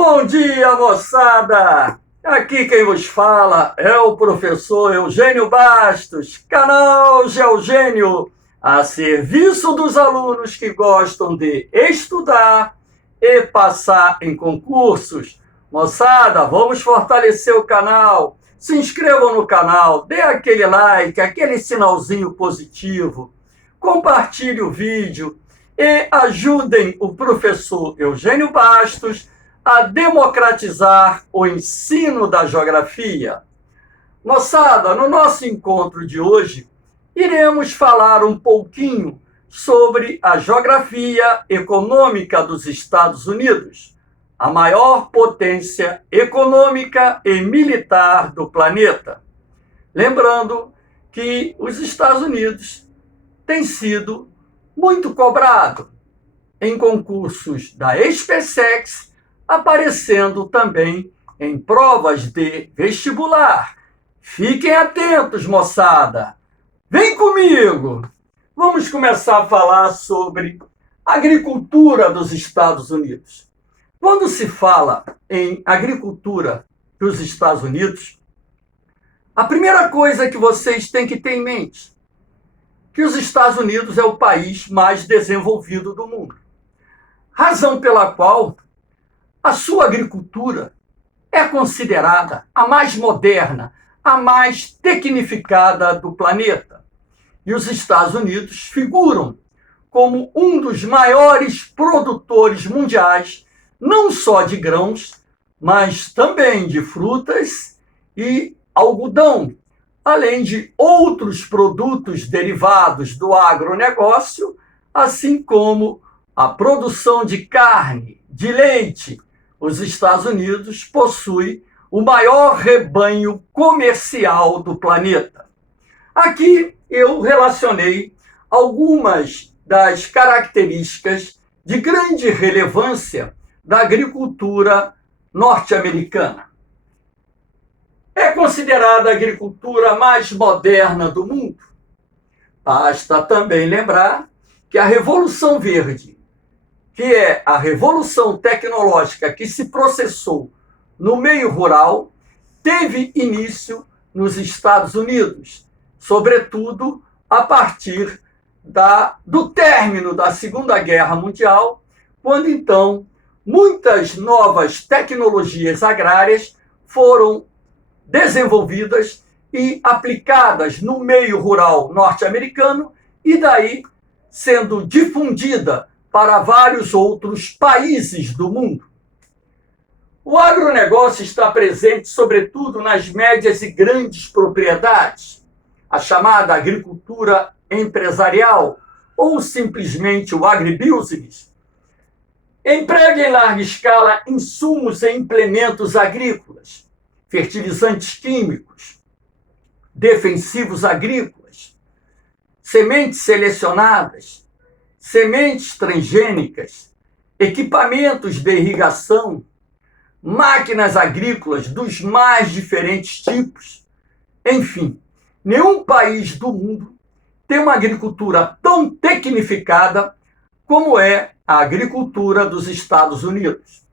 Bom dia, moçada! Aqui quem vos fala é o professor Eugênio Bastos, canal Geogênio, a serviço dos alunos que gostam de estudar e passar em concursos. Moçada, vamos fortalecer o canal. Se inscrevam no canal, dê aquele like, aquele sinalzinho positivo, compartilhe o vídeo e ajudem o professor Eugênio Bastos a democratizar o ensino da geografia. Moçada, no nosso encontro de hoje, iremos falar um pouquinho sobre a geografia econômica dos Estados Unidos, a maior potência econômica e militar do planeta. Lembrando que os Estados Unidos têm sido muito cobrado em concursos da SpaceX, aparecendo também em provas de vestibular. Fiquem atentos, moçada! Vem comigo! Vamos começar a falar sobre a agricultura dos Estados Unidos. Quando se fala em agricultura dos Estados Unidos, a primeira coisa que vocês têm que ter em mente é que os Estados Unidos é o país mais desenvolvido do mundo. Razão pela qual a sua agricultura é considerada a mais moderna, a mais tecnificada do planeta. E os Estados Unidos figuram como um dos maiores produtores mundiais, não só de grãos, mas também de frutas e algodão, além de outros produtos derivados do agronegócio, assim como a produção de carne, de leite. Os Estados Unidos possuem o maior rebanho comercial do planeta. Aqui eu relacionei algumas das características de grande relevância da agricultura norte-americana. É considerada a agricultura mais moderna do mundo. Basta também lembrar que a Revolução Verde, que é a revolução tecnológica que se processou no meio rural, teve início nos Estados Unidos, sobretudo a partir do término da Segunda Guerra Mundial, quando então muitas novas tecnologias agrárias foram desenvolvidas e aplicadas no meio rural norte-americano e daí sendo difundida para vários outros países do mundo. O agronegócio está presente, sobretudo, nas médias e grandes propriedades, a chamada agricultura empresarial, ou simplesmente o agribusiness. Emprega em larga escala insumos e implementos agrícolas, fertilizantes químicos, defensivos agrícolas, sementes selecionadas, sementes transgênicas, equipamentos de irrigação, máquinas agrícolas dos mais diferentes tipos. Enfim, nenhum país do mundo tem uma agricultura tão tecnificada como é a agricultura dos Estados Unidos.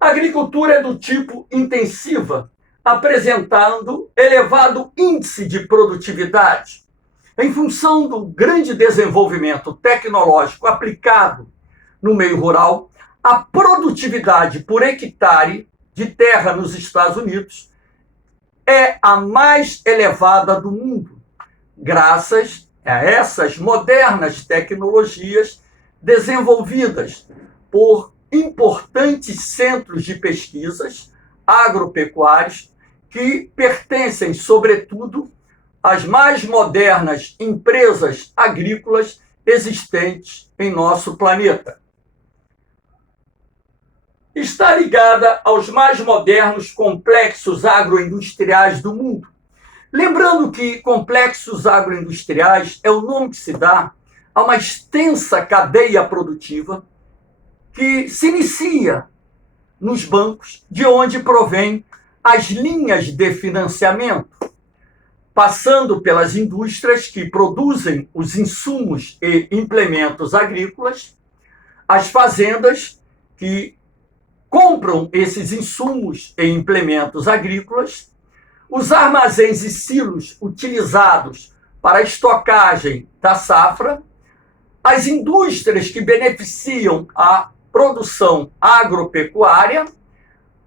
A agricultura é do tipo intensiva, apresentando elevado índice de produtividade. Em função do grande desenvolvimento tecnológico aplicado no meio rural, a produtividade por hectare de terra nos Estados Unidos é a mais elevada do mundo, graças a essas modernas tecnologias desenvolvidas por importantes centros de pesquisas agropecuários que pertencem, sobretudo, às mais modernas empresas agrícolas existentes em nosso planeta. Está ligada aos mais modernos complexos agroindustriais do mundo. Lembrando que complexos agroindustriais é o nome que se dá a uma extensa cadeia produtiva que se inicia nos bancos, de onde provém as linhas de financiamento, passando pelas indústrias que produzem os insumos e implementos agrícolas, as fazendas que compram esses insumos e implementos agrícolas, os armazéns e silos utilizados para a estocagem da safra, as indústrias que beneficiam a produção agropecuária,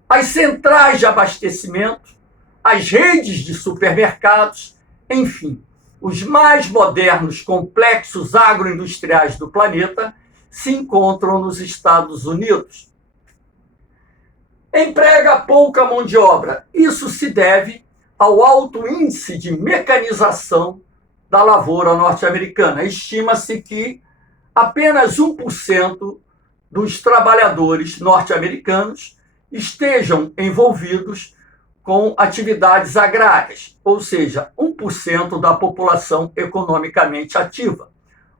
as centrais de abastecimento, as redes de supermercados, enfim, os mais modernos complexos agroindustriais do planeta se encontram nos Estados Unidos. Emprega pouca mão de obra. Isso se deve ao alto índice de mecanização da lavoura norte-americana. Estima-se que apenas 1% dos trabalhadores norte-americanos estejam envolvidos com atividades agrárias, ou seja, 1% da população economicamente ativa.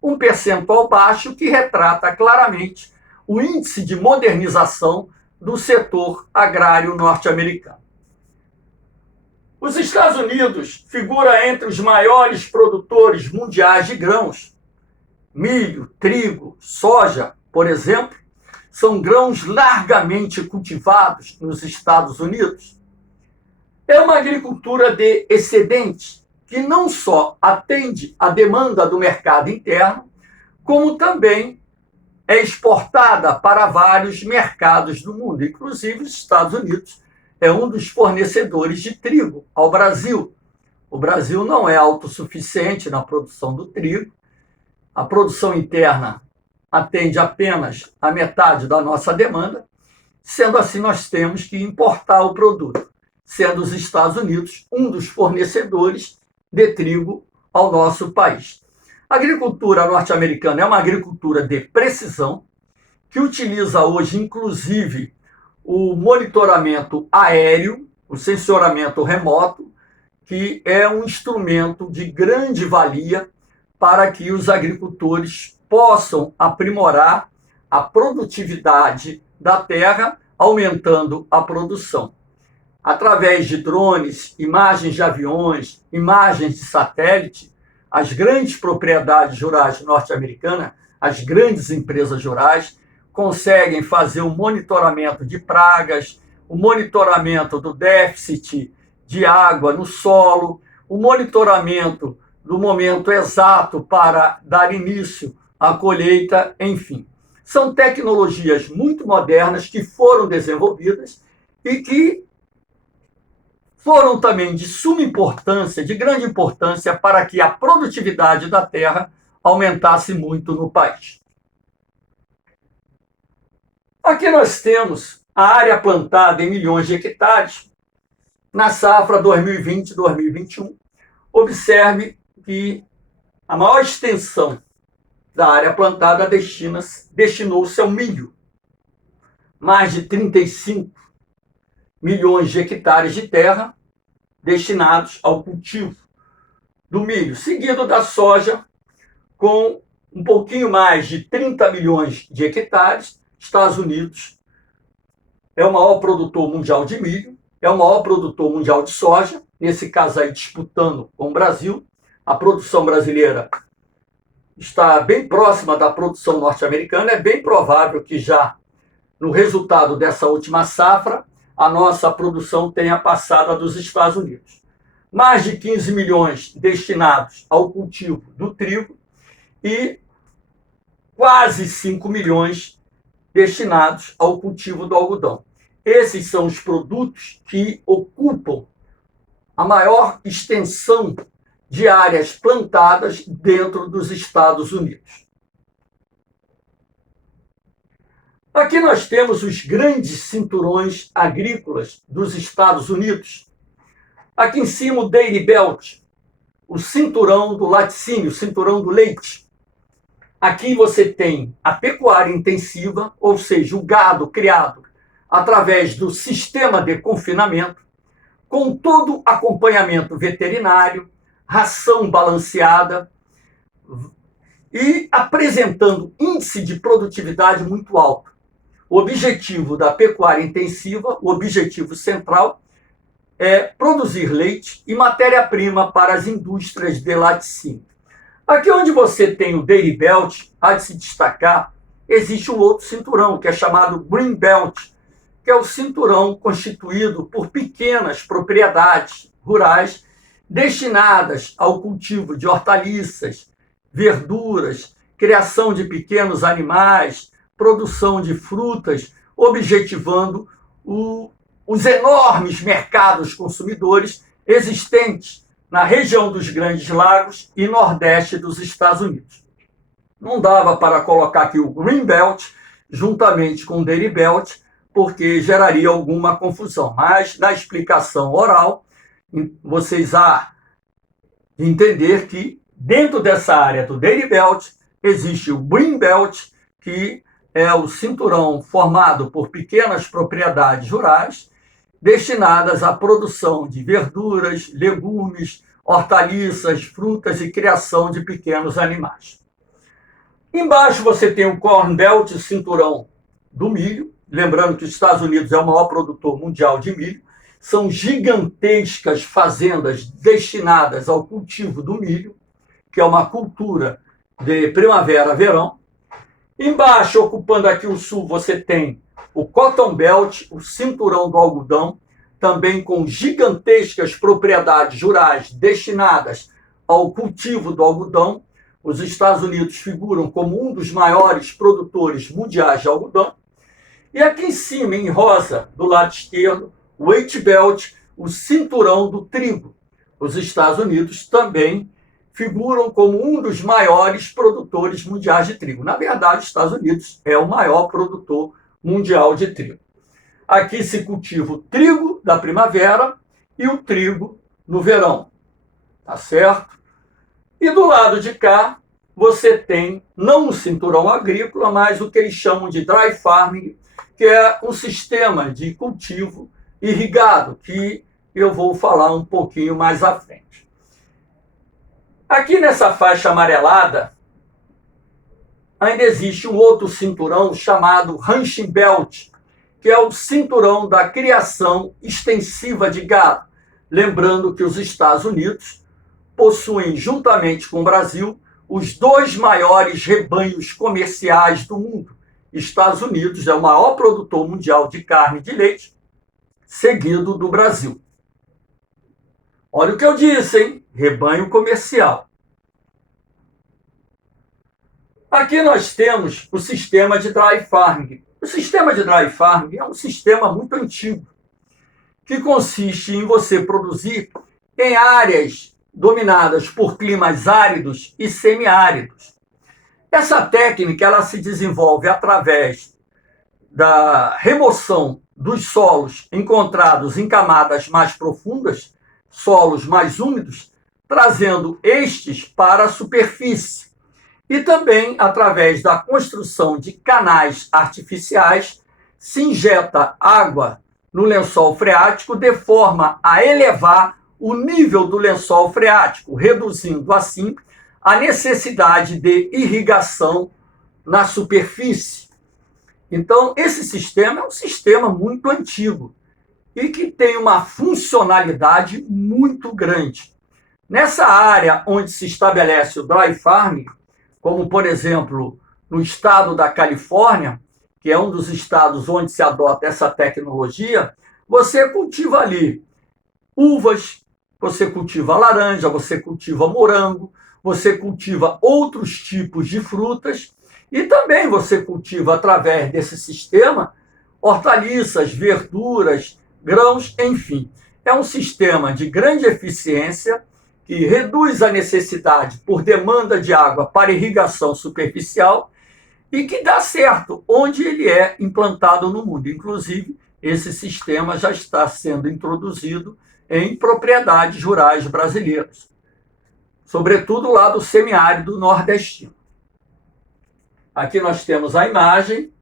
Um percentual baixo que retrata claramente o índice de modernização do setor agrário norte-americano. Os Estados Unidos figura entre os maiores produtores mundiais de grãos. Milho, trigo, soja, por exemplo, são grãos largamente cultivados nos Estados Unidos. É uma agricultura de excedente, que não só atende à demanda do mercado interno, como também é exportada para vários mercados do mundo, inclusive os Estados Unidos é um dos fornecedores de trigo ao Brasil. O Brasil não é autossuficiente na produção do trigo. A produção interna atende apenas a metade da nossa demanda. Sendo assim, nós temos que importar o produto, sendo os Estados Unidos um dos fornecedores de trigo ao nosso país. A agricultura norte-americana é uma agricultura de precisão, que utiliza hoje, inclusive, o monitoramento aéreo, o sensoramento remoto, que é um instrumento de grande valia para que os agricultores possam aprimorar a produtividade da terra, aumentando a produção. Através de drones, imagens de aviões, imagens de satélite, as grandes propriedades rurais norte-americanas, as grandes empresas rurais, conseguem fazer o monitoramento de pragas, o monitoramento do déficit de água no solo, o monitoramento do momento exato para dar início à colheita, enfim. São tecnologias muito modernas que foram desenvolvidas e que foram também de suma importância, de grande importância, para que a produtividade da terra aumentasse muito no país. Aqui nós temos a área plantada em milhões de hectares na safra 2020-2021. Observe que a maior extensão da área plantada destinou-se ao milho. Mais de 35 milhões de hectares de terra destinados ao cultivo do milho, seguido da soja, com um pouquinho mais de 30 milhões de hectares. Estados Unidos é o maior produtor mundial de milho, é o maior produtor mundial de soja, nesse caso aí disputando com o Brasil. A produção brasileira está bem próxima da produção norte-americana. É bem provável que já no resultado dessa última safra, a nossa produção tenha passado a dos Estados Unidos. Mais de 15 milhões destinados ao cultivo do trigo e quase 5 milhões destinados ao cultivo do algodão. Esses são os produtos que ocupam a maior extensão de áreas plantadas dentro dos Estados Unidos. Aqui nós temos os grandes cinturões agrícolas dos Estados Unidos. Aqui em cima o Dairy Belt, o cinturão do laticínio, o cinturão do leite. Aqui você tem a pecuária intensiva, ou seja, o gado criado através do sistema de confinamento, com todo acompanhamento veterinário, ração balanceada e apresentando índice de produtividade muito alto. O objetivo da pecuária intensiva, o objetivo central, é produzir leite e matéria-prima para as indústrias de laticínio. Aqui onde você tem o Dairy Belt, há de se destacar, existe um outro cinturão, que é chamado Green Belt, que é o cinturão constituído por pequenas propriedades rurais destinadas ao cultivo de hortaliças, verduras, criação de pequenos animais, produção de frutas, objetivando os enormes mercados consumidores existentes na região dos Grandes Lagos e Nordeste dos Estados Unidos. Não dava para colocar aqui o Green Belt juntamente com o Dairy Belt, porque geraria alguma confusão. Mas, na explicação oral, vocês há de entender que, dentro dessa área do Dairy Belt, existe o Green Belt, que é o cinturão formado por pequenas propriedades rurais destinadas à produção de verduras, legumes, hortaliças, frutas e criação de pequenos animais. Embaixo você tem o Corn Belt, cinturão do milho, lembrando que os Estados Unidos é o maior produtor mundial de milho, são gigantescas fazendas destinadas ao cultivo do milho, que é uma cultura de primavera-verão. Embaixo, ocupando aqui o sul, você tem o Cotton Belt, o cinturão do algodão, também com gigantescas propriedades rurais destinadas ao cultivo do algodão. Os Estados Unidos figuram como um dos maiores produtores mundiais de algodão. E aqui em cima, em rosa, do lado esquerdo, o Wheat Belt, o cinturão do trigo. Os Estados Unidos também figuram como um dos maiores produtores mundiais de trigo. Na verdade, os Estados Unidos é o maior produtor mundial de trigo. Aqui se cultiva o trigo da primavera e o trigo no verão. Tá certo? E do lado de cá, você tem não um cinturão agrícola, mas o que eles chamam de dry farming, que é um sistema de cultivo irrigado, que eu vou falar um pouquinho mais à frente. Aqui nessa faixa amarelada, ainda existe um outro cinturão chamado Ranching Belt, que é o cinturão da criação extensiva de gado. Lembrando que os Estados Unidos possuem, juntamente com o Brasil, os dois maiores rebanhos comerciais do mundo. Estados Unidos é o maior produtor mundial de carne e de leite, seguido do Brasil. Olha o que eu disse, hein? Rebanho comercial. Aqui nós temos o sistema de dry farming. O sistema de dry farming é um sistema muito antigo, que consiste em você produzir em áreas dominadas por climas áridos e semiáridos. Essa técnica ela se desenvolve através da remoção dos solos encontrados em camadas mais profundas, solos mais úmidos, trazendo estes para a superfície. E também, através da construção de canais artificiais, se injeta água no lençol freático de forma a elevar o nível do lençol freático, reduzindo assim a necessidade de irrigação na superfície. Então, esse sistema é um sistema muito antigo e que tem uma funcionalidade muito grande. Nessa área onde se estabelece o dry farming, como, por exemplo, no estado da Califórnia, que é um dos estados onde se adota essa tecnologia, você cultiva ali uvas, você cultiva laranja, você cultiva morango, você cultiva outros tipos de frutas e também você cultiva, através desse sistema, hortaliças, verduras, grãos, enfim. É um sistema de grande eficiência que reduz a necessidade por demanda de água para irrigação superficial e que dá certo onde ele é implantado no mundo. Inclusive, esse sistema já está sendo introduzido em propriedades rurais brasileiras, sobretudo lá do semiárido nordestino. Aqui nós temos a imagem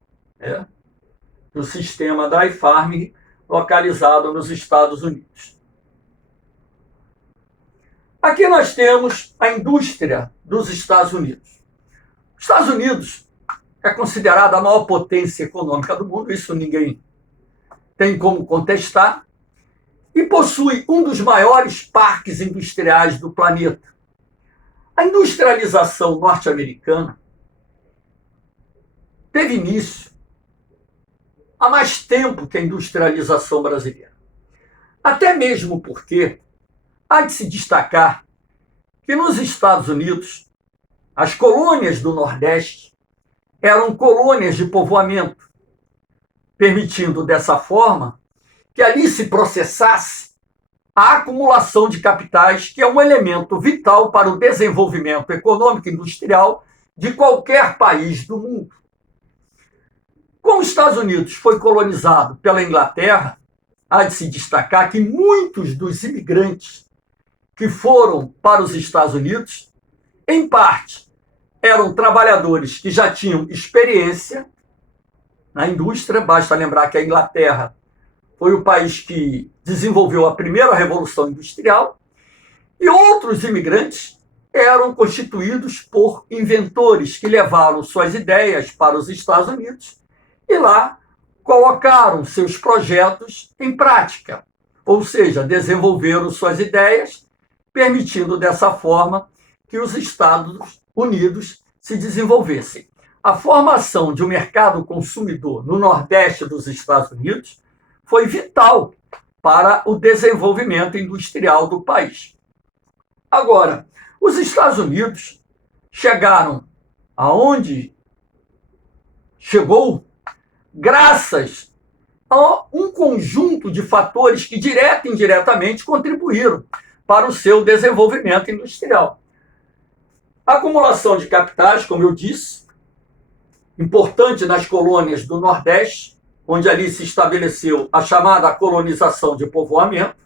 do sistema dry farming localizado nos Estados Unidos. Aqui nós temos a indústria dos Estados Unidos. Os Estados Unidos é considerada a maior potência econômica do mundo, isso ninguém tem como contestar, e possui um dos maiores parques industriais do planeta. A industrialização norte-americana teve início há mais tempo que a industrialização brasileira. Até mesmo porque há de se destacar que nos Estados Unidos, as colônias do Nordeste eram colônias de povoamento, permitindo dessa forma que ali se processasse a acumulação de capitais, que é um elemento vital para o desenvolvimento econômico e industrial de qualquer país do mundo. Como os Estados Unidos foi colonizado pela Inglaterra, há de se destacar que muitos dos imigrantes que foram para os Estados Unidos, em parte, eram trabalhadores que já tinham experiência na indústria. Basta lembrar que a Inglaterra foi o país que desenvolveu a primeira revolução industrial, e outros imigrantes eram constituídos por inventores que levaram suas ideias para os Estados Unidos e lá colocaram seus projetos em prática, ou seja, desenvolveram suas ideias, permitindo dessa forma que os Estados Unidos se desenvolvessem. A formação de um mercado consumidor no Nordeste dos Estados Unidos foi vital para o desenvolvimento industrial do país. Agora, os Estados Unidos chegaram aonde chegou graças a um conjunto de fatores que direta e indiretamente contribuíram para o seu desenvolvimento industrial. A acumulação de capitais, como eu disse, importante nas colônias do Nordeste, onde ali se estabeleceu a chamada colonização de povoamento.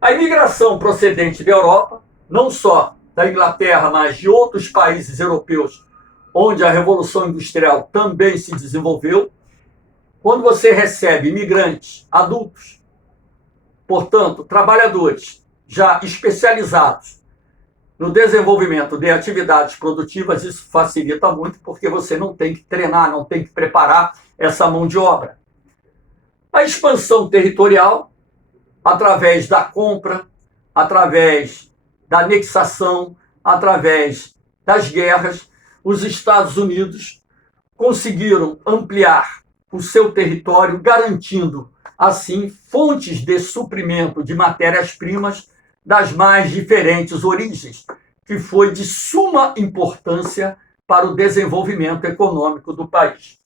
A imigração procedente da Europa, não só da Inglaterra, mas de outros países europeus, onde a Revolução Industrial também se desenvolveu. Quando você recebe imigrantes adultos, portanto, trabalhadores já especializados no desenvolvimento de atividades produtivas, isso facilita muito, porque você não tem que treinar, não tem que preparar essa mão de obra. A expansão territorial, através da compra, através da anexação, através das guerras, os Estados Unidos conseguiram ampliar o seu território, garantindo, assim, fontes de suprimento de matérias-primas das mais diferentes origens, que foi de suma importância para o desenvolvimento econômico do país.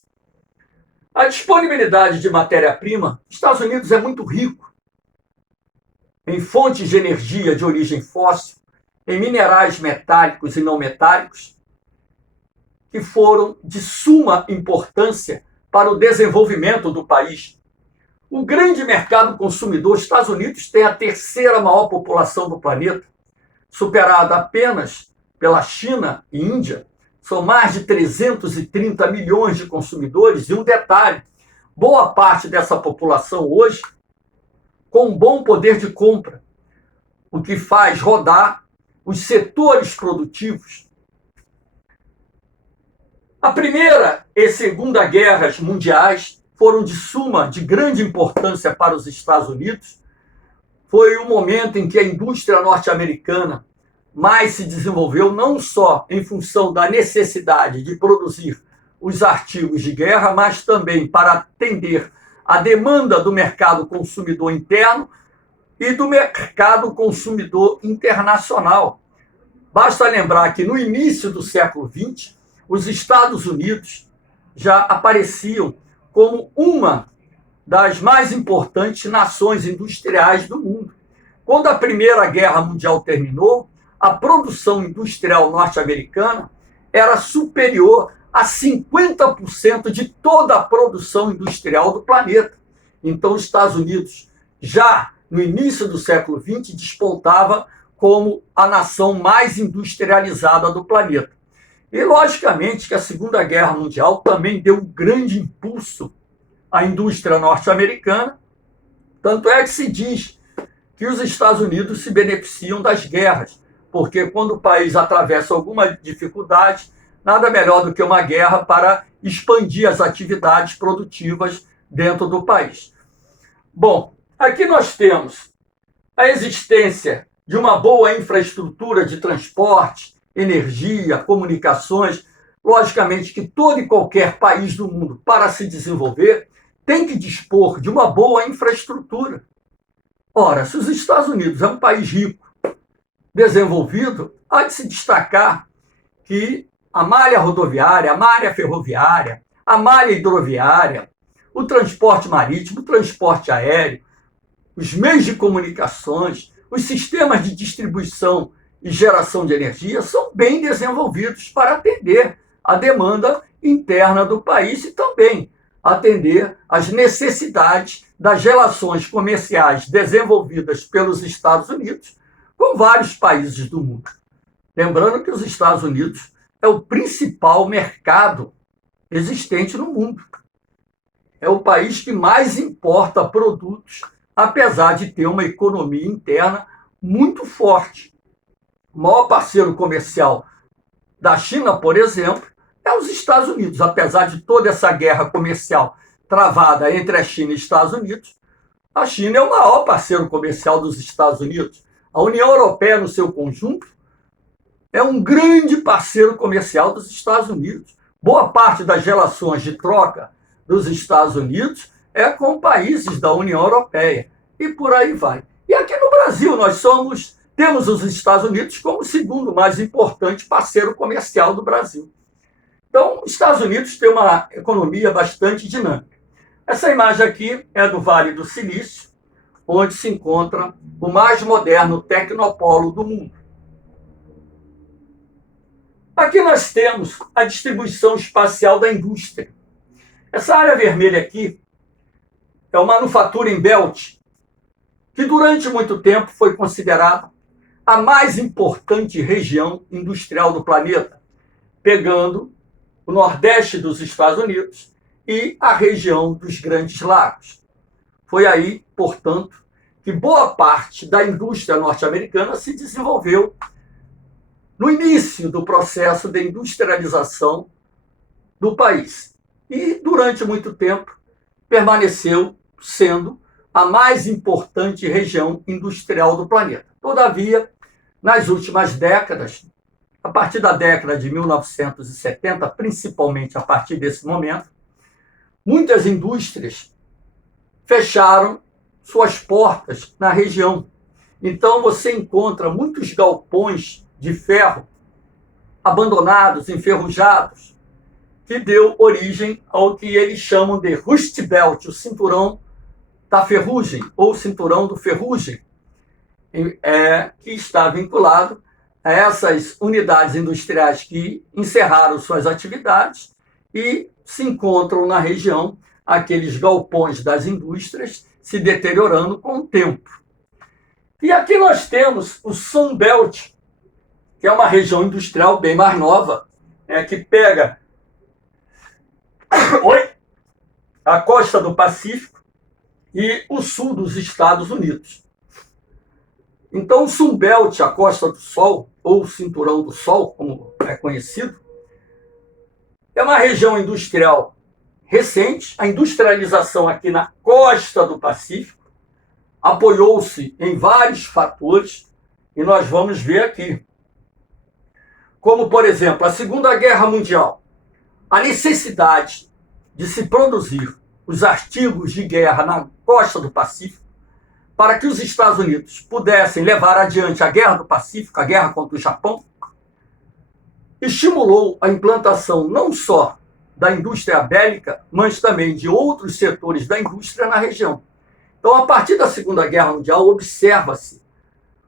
A disponibilidade de matéria-prima, os Estados Unidos é muito rico em fontes de energia de origem fóssil, em minerais metálicos e não metálicos, que foram de suma importância para o desenvolvimento do país. O grande mercado consumidor, os Estados Unidos tem a terceira maior população do planeta, superada apenas pela China e Índia. São mais de 330 milhões de consumidores. E um detalhe, boa parte dessa população hoje com um bom poder de compra, o que faz rodar os setores produtivos. A Primeira e Segunda Guerras Mundiais foram de grande importância para os Estados Unidos. Foi o momento em que a indústria norte-americana mais se desenvolveu, não só em função da necessidade de produzir os artigos de guerra, mas também para atender a demanda do mercado consumidor interno e do mercado consumidor internacional. Basta lembrar que no início do século XX, os Estados Unidos já apareciam como uma das mais importantes nações industriais do mundo. Quando a Primeira Guerra Mundial terminou, a produção industrial norte-americana era superior a 50% de toda a produção industrial do planeta. Então, os Estados Unidos, já no início do século XX, despontava como a nação mais industrializada do planeta. E, logicamente, que a Segunda Guerra Mundial também deu um grande impulso à indústria norte-americana, tanto é que se diz que os Estados Unidos se beneficiam das guerras, porque quando o país atravessa alguma dificuldade, nada melhor do que uma guerra para expandir as atividades produtivas dentro do país. Bom, aqui nós temos a existência de uma boa infraestrutura de transporte, energia, comunicações, Logicamente que todo e qualquer país do mundo, para se desenvolver, tem que dispor de uma boa infraestrutura. Ora, se os Estados Unidos é um país rico, desenvolvido, há de se destacar que a malha rodoviária, a malha ferroviária, a malha hidroviária, o transporte marítimo, o transporte aéreo, os meios de comunicações, os sistemas de distribuição e geração de energia são bem desenvolvidos para atender a demanda interna do país e também atender às necessidades das relações comerciais desenvolvidas pelos Estados Unidos com vários países do mundo. Lembrando que os Estados Unidos é o principal mercado existente no mundo. É o país que mais importa produtos, apesar de ter uma economia interna muito forte. O maior parceiro comercial da China, por exemplo, é os Estados Unidos. Apesar de toda essa guerra comercial travada entre a China e os Estados Unidos, a China é o maior parceiro comercial dos Estados Unidos. A União Europeia, no seu conjunto, é um grande parceiro comercial dos Estados Unidos. Boa parte das relações de troca dos Estados Unidos é com países da União Europeia. E por aí vai. E aqui no Brasil, temos os Estados Unidos como o segundo mais importante parceiro comercial do Brasil. Então, os Estados Unidos têm uma economia bastante dinâmica. Essa imagem aqui é do Vale do Silício, onde se encontra o mais moderno tecnopolo do mundo. Aqui nós temos a distribuição espacial da indústria. Essa área vermelha aqui é o Manufacturing Belt, que durante muito tempo foi considerada a mais importante região industrial do planeta, pegando o Nordeste dos Estados Unidos e a região dos Grandes Lagos. Foi aí, portanto, que boa parte da indústria norte-americana se desenvolveu no início do processo de industrialização do país. E, durante muito tempo, permaneceu sendo a mais importante região industrial do planeta. Todavia, nas últimas décadas, a partir da década de 1970, principalmente a partir desse momento, muitas indústrias fecharam suas portas na região. Então, você encontra muitos galpões de ferro abandonados, enferrujados, que deu origem ao que eles chamam de Rust Belt, o cinturão da ferrugem, ou cinturão do ferrugem, que está vinculado a essas unidades industriais que encerraram suas atividades e se encontram na região aqueles galpões das indústrias se deteriorando com o tempo. E aqui nós temos o Sun Belt, que é uma região industrial bem mais nova, que pega a costa do Pacífico e o sul dos Estados Unidos. Então, o Sun Belt, a Costa do Sol, ou o Cinturão do Sol, como é conhecido, é uma região industrial recente. A industrialização aqui na costa do Pacífico apoiou-se em vários fatores, e nós vamos ver aqui. Como, por exemplo, a Segunda Guerra Mundial, a necessidade de se produzir os artigos de guerra na costa do Pacífico, para que os Estados Unidos pudessem levar adiante a Guerra do Pacífico, a guerra contra o Japão, estimulou a implantação não só da indústria bélica, mas também de outros setores da indústria na região. Então, a partir da Segunda Guerra Mundial, observa-se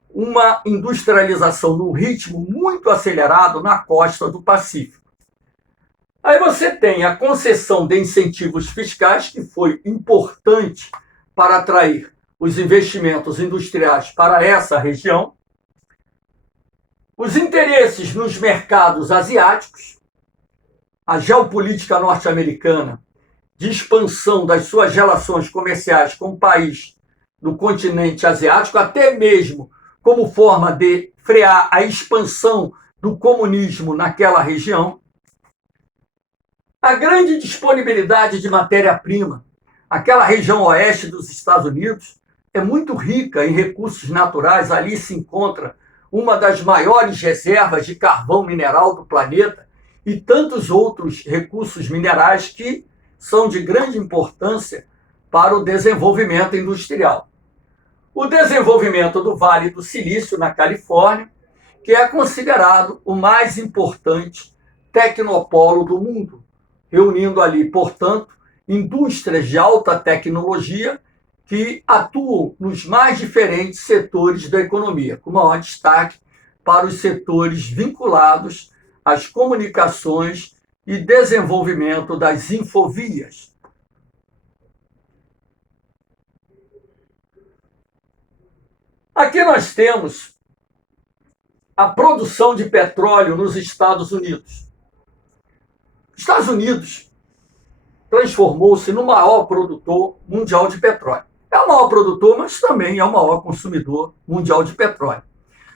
uma industrialização num ritmo muito acelerado na costa do Pacífico. Aí você tem a concessão de incentivos fiscais, que foi importante para atrair os investimentos industriais para essa região, os interesses nos mercados asiáticos, a geopolítica norte-americana de expansão das suas relações comerciais com o país do continente asiático, até mesmo como forma de frear a expansão do comunismo naquela região, a grande disponibilidade de matéria-prima. Aquela região oeste dos Estados Unidos é muito rica em recursos naturais. Ali se encontra uma das maiores reservas de carvão mineral do planeta, e tantos outros recursos minerais que são de grande importância para o desenvolvimento industrial. O desenvolvimento do Vale do Silício, na Califórnia, que é considerado o mais importante tecnopolo do mundo, reunindo ali, portanto, indústrias de alta tecnologia que atuam nos mais diferentes setores da economia, com maior destaque para os setores vinculados às comunicações e desenvolvimento das infovias. Aqui nós temos a produção de petróleo nos Estados Unidos. Os Estados Unidos transformou-se no maior produtor mundial de petróleo. É o maior produtor, mas também é o maior consumidor mundial de petróleo.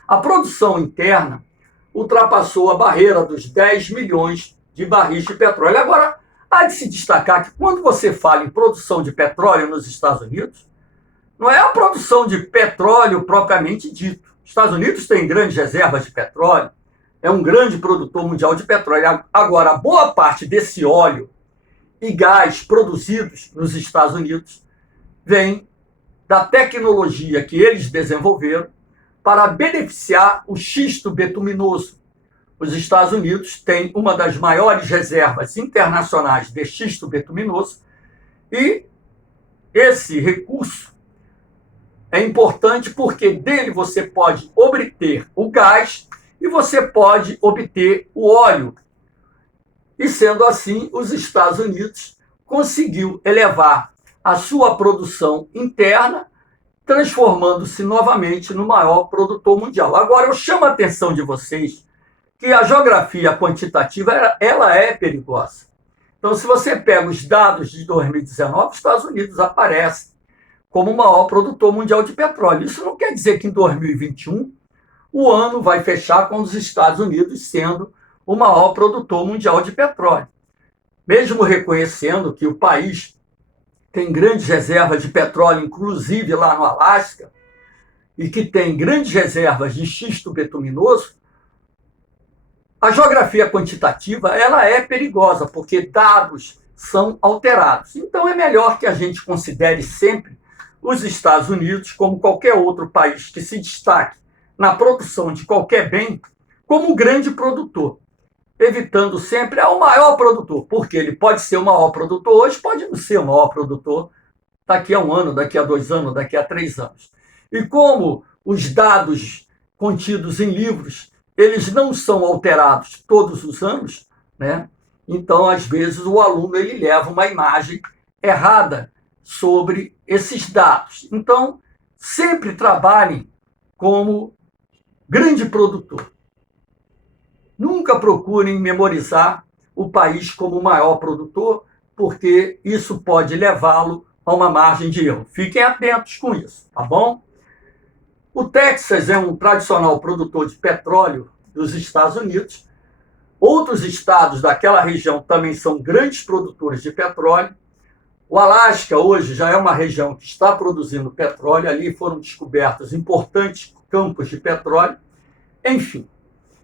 A produção interna ultrapassou a barreira dos 10 milhões de barris de petróleo. Agora, há de se destacar que quando você fala em produção de petróleo nos Estados Unidos, não é a produção de petróleo propriamente dito. Os Estados Unidos têm grandes reservas de petróleo, é um grande produtor mundial de petróleo. Agora, boa parte desse óleo e gás produzidos nos Estados Unidos vem da tecnologia que eles desenvolveram para beneficiar o xisto betuminoso. Os Estados Unidos têm uma das maiores reservas internacionais de xisto betuminoso e esse recurso é importante porque dele você pode obter o gás e você pode obter o óleo. E sendo assim, os Estados Unidos conseguiu elevar a sua produção interna, transformando-se novamente no maior produtor mundial. Agora, eu chamo a atenção de vocês que a geografia quantitativa ela é perigosa. Então, se você pega os dados de 2019, os Estados Unidos aparecem como o maior produtor mundial de petróleo. Isso não quer dizer que em 2021 o ano vai fechar com os Estados Unidos sendo o maior produtor mundial de petróleo. Mesmo reconhecendo que o país tem grandes reservas de petróleo, inclusive lá no Alasca, e que tem grandes reservas de xisto betuminoso, a geografia quantitativa ela é perigosa, porque dados são alterados. Então é melhor que a gente considere sempre os Estados Unidos, como qualquer outro país que se destaque na produção de qualquer bem, como um grande produtor, evitando sempre o maior produtor, porque ele pode ser o maior produtor hoje, pode não ser o maior produtor daqui a um ano, daqui a 2 anos, daqui a 3 anos. E como os dados contidos em livros, eles não são alterados todos os anos, né? Então, às vezes, o aluno ele leva uma imagem errada sobre esses dados. Então, sempre trabalhem como grande produtor. Nunca procurem memorizar o país como o maior produtor, porque isso pode levá-lo a uma margem de erro. Fiquem atentos com isso, tá bom? O Texas é um tradicional produtor de petróleo dos Estados Unidos. Outros estados daquela região também são grandes produtores de petróleo. O Alasca hoje já é uma região que está produzindo petróleo, ali foram descobertos importantes campos de petróleo, enfim.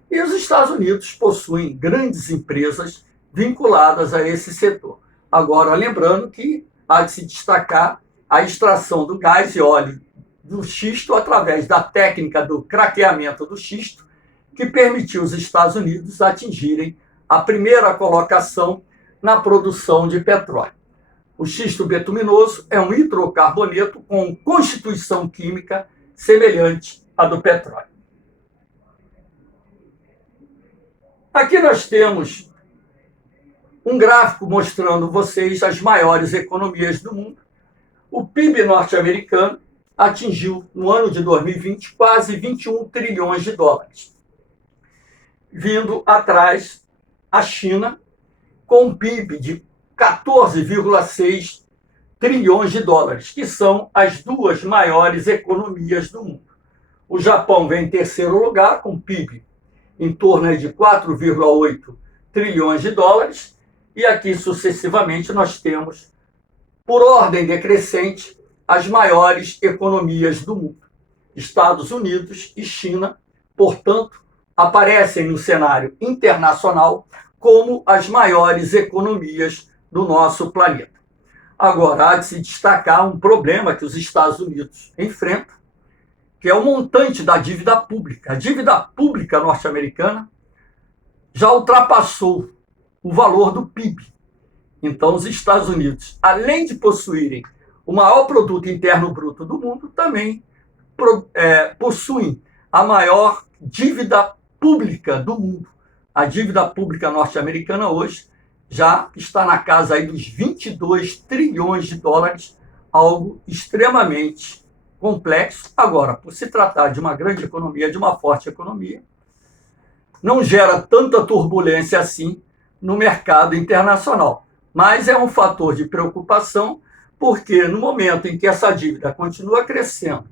E os Estados Unidos possuem grandes empresas vinculadas a esse setor. Agora, lembrando que há de se destacar a extração do gás e óleo do xisto através da técnica do craqueamento do xisto, que permitiu os Estados Unidos atingirem a primeira colocação na produção de petróleo. O xisto betuminoso é um hidrocarboneto com constituição química semelhante à do petróleo. Aqui nós temos um gráfico mostrando vocês as maiores economias do mundo. O PIB norte-americano atingiu, no ano de 2020, quase 21 trilhões de dólares. Vindo atrás a China, com um PIB de 14,6 trilhões de dólares, que são as duas maiores economias do mundo. O Japão vem em terceiro lugar, com PIB em torno de 4,8 trilhões de dólares, e aqui sucessivamente nós temos, por ordem decrescente, as maiores economias do mundo. Estados Unidos e China, portanto, aparecem no cenário internacional como as maiores economias do nosso planeta. Agora, há de se destacar um problema que os Estados Unidos enfrentam, que é o montante da dívida pública. A dívida pública norte-americana já ultrapassou o valor do PIB. Então, os Estados Unidos, além de possuírem o maior produto interno bruto do mundo, também possuem a maior dívida pública do mundo. A dívida pública norte-americana hoje já está na casa aí dos 22 trilhões de dólares, algo extremamente complexo. Agora, por se tratar de uma grande economia, de uma forte economia, não gera tanta turbulência assim no mercado internacional. Mas é um fator de preocupação, porque no momento em que essa dívida continua crescendo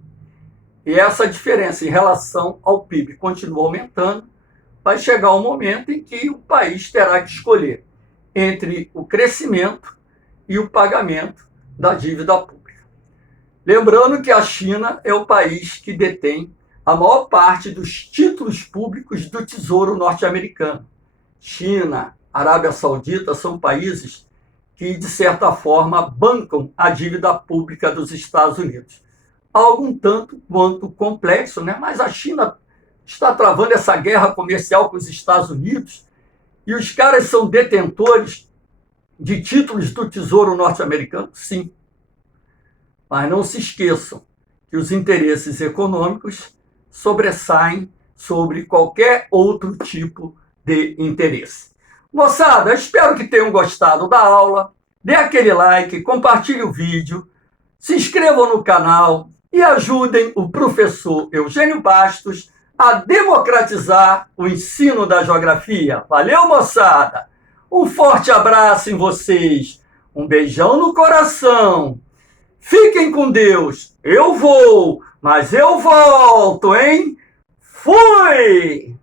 e essa diferença em relação ao PIB continua aumentando, vai chegar um momento em que o país terá que escolher entre o crescimento e o pagamento da dívida pública. Lembrando que a China é o país que detém a maior parte dos títulos públicos do Tesouro norte-americano. China, Arábia Saudita são países que, de certa forma, bancam a dívida pública dos Estados Unidos. Algo um tanto quanto complexo, né? Mas a China está travando essa guerra comercial com os Estados Unidos e os caras são detentores de títulos do Tesouro norte-americano? Sim. Mas não se esqueçam que os interesses econômicos sobressaem sobre qualquer outro tipo de interesse. Moçada, espero que tenham gostado da aula. Dê aquele like, compartilhe o vídeo, se inscrevam no canal e ajudem o professor Eugênio Bastos a democratizar o ensino da geografia. Valeu, moçada! Um forte abraço em vocês, um beijão no coração. Fiquem com Deus. Eu vou, mas eu volto, hein? Fui!